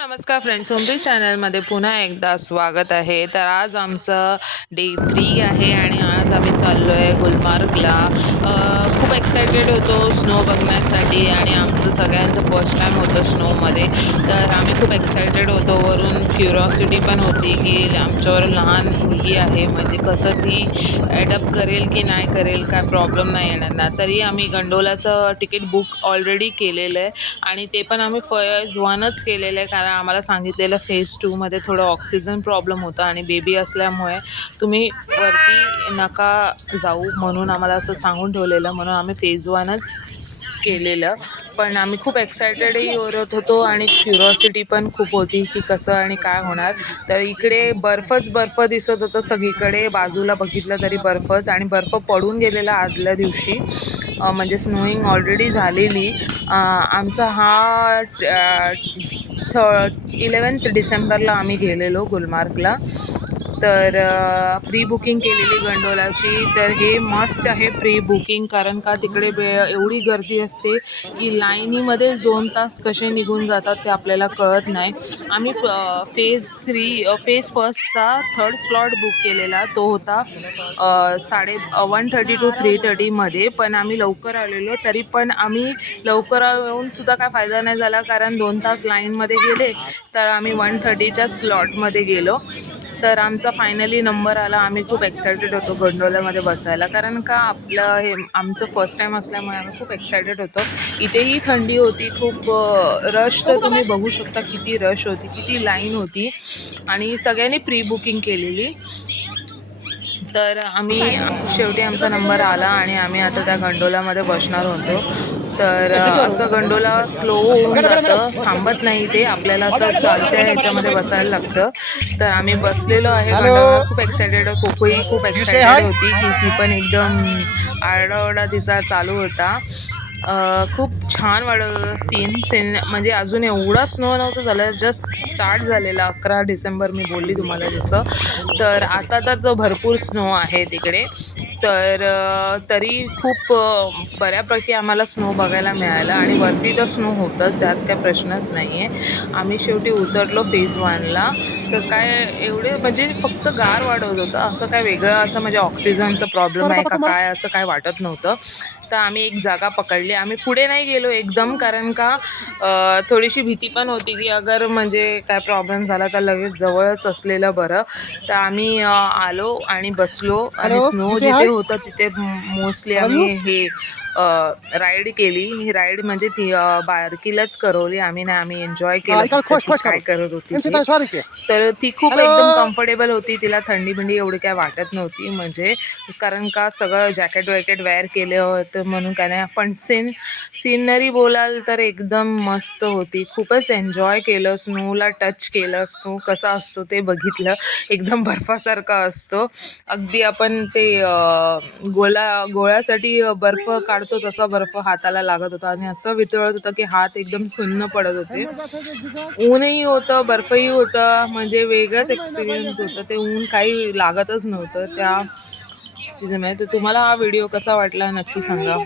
नमस्कार फ्रेंड्स, होमरी चॅनलमध्ये पुन्हा एकदा स्वागत आहे. तर आज आमचं डे 3 आहे आणि आज आम्ही चाललो आहे गुलमार्गला. खूप एक्सायटेड होतो स्नो बघण्यासाठी आणि आमचं सगळ्यांचं फर्स्ट टाईम होतं स्नोमध्ये. तर आम्ही खूप एक्सायटेड होतो. वरून क्युरॉसिटी पण होती की आमच्यावर लहान मुलगी आहे, म्हणजे कसं ती ॲडॅप्ट करेल की नाही करेल, काय प्रॉब्लेम नाही येणार ना. तरी आम्ही गंडोलाचं तिकीट बुक ऑलरेडी केलेलं आहे आणि ते पण आम्ही फेज 1च केलेलं आहे, कारण आम्हाला सांगितलेलं फेज 2मध्ये थोडं ऑक्सिजन प्रॉब्लेम होता आणि बेबी असल्यामुळे तुम्ही वरती नका जाऊ म्हणून आम्हाला असं सांगून ठेवलेलं, म्हणून आम्ही फेज 1च केलेलं. पण आम्ही खूप एक्सायटेडही होत होतो आणि क्युरॉसिटी पण खूप होती की कसं आणि काय होणार. तर इकडे बर्फच बर्फ दिसत होतं सगळीकडे, बाजूला बघितलं तरी बर्फच, आणि बर्फ पडून गेलेला आदल्या दिवशी. म्हणजे स्नोईंग ऑलरेडी झालेली. आमचा हा 11 डिसेंबरला आम्ही गेलेलो गुलमार्गला. तर प्री बुकिंग केलेली गंडोलाची. तर हे मस्ट आहे प्री बुकिंग, कारण का तिकडे एवढी गर्दी असते की लाईनीमध्ये 2 तास कसे निघून जातात ते आपल्याला कळत नाही. आम्ही फेज फर्स्टचा 3rd स्लॉट बुक केलेला, तो होता 1:30 to 3:30मध्ये. पण आम्ही लवकर आलेलो, तरी पण आम्ही लवकर येऊनसुद्धा काय फायदा नाही झाला, कारण 2 तास लाईनमध्ये गेले. तर आम्ही 1:30च्या स्लॉटमध्ये गेलो. तर आमचा फायनली नंबर आला. आम्ही खूप एक्सायटेड होतो गोंडोलामध्ये बसायला, कारण का आपलं हे आमचं फर्स्ट टाईम असल्यामुळे आम्ही खूप एक्सायटेड होतो. इथेही थंडी होती खूप. रश तर तुम्ही बघू शकता किती रश होती, किती लाईन होती, आणि सगळ्यांनी प्री बुकिंग केलेली. तर आम्ही शेवटी आमचा नंबर आला आणि आम्ही आता त्या गंडोलामध्ये बसणार होतो. तर असं गंडोला स्लो होऊन जातं, थांबत नाही ते, आपल्याला असं चालत्या ह्याच्यामध्ये बसायला लागतं. तर आम्ही बसलेलो आहे गंडोला. खूप एक्सायटेड, कोकोही खूप एक्सायटेड होती की ती पण एकदम आरडाओरडा तिचा चालू होता. खूप छान वाटत होतं सीन म्हणजे अजून एवढा स्नो नव्हतं झालं, जस्ट स्टार्ट झालेला 11 डिसेंबर मी बोलली तुम्हाला जसं. तर आता तर तो भरपूर स्नो आहे तिकडे. तर तरी खूप बऱ्यापैकी आम्हाला स्नो बघायला मिळालं आणि वरती तर स्नो होतंच, त्यात काय प्रश्नच नाही आहे. आम्ही शेवटी उतरलो फेज 1ला. तर काय एवढे म्हणजे फक्त गार वाढत होतं, असं काय वेगळं असं म्हणजे ऑक्सिजनचा प्रॉब्लेम आहे का काय असं काय वाटत नव्हतं. तर आम्ही एक जागा पकडली. आम्ही पुढे नाही गेलो एकदम, कारण का थोडीशी भीती पण होती की अगर म्हणजे काय प्रॉब्लेम झाला तर लगेच जवळच असलेलं बरं. तर आम्ही आलो आणि बसलो आणि स्नो जिथे होतं तिथे मोस्टली आम्ही हे राईड केली. ही राईड म्हणजे ती बारकीलाच करवली आम्ही, नाही आम्ही एन्जॉय केलं फक्त ती काय करत होती ते. तर ती खूप एकदम कम्फर्टेबल होती, तिला थंडी बिंडी एवढी काय वाटत नव्हती, म्हणजे कारण का सगळं जॅकेट वॅकेट वेअर केलं होतं म्हणून काय नाही. पण सीनरी बोलाल तर एकदम मस्त होती. खूपच एन्जॉय केलं, स्नोला टच केलं, स्नो कसा असतो ते बघितलं. एकदम बर्फासारखा असतो अगदी. आपण ते गोळ्यासाठी बर्फ काढतो तसा बर्फ हाताला लागत होता आणि असं वितळत होतं की हात एकदम सुन्न पडत होते. ऊनही होतं, बर्फही होतं, म्हणजे वेगळंच एक्सपिरियन्स होतं. ते ऊन काही लागतच नव्हतं त्या सीझनमध्ये. तर तुम्हाला हा व्हिडिओ कसा वाटला नक्की सांगा.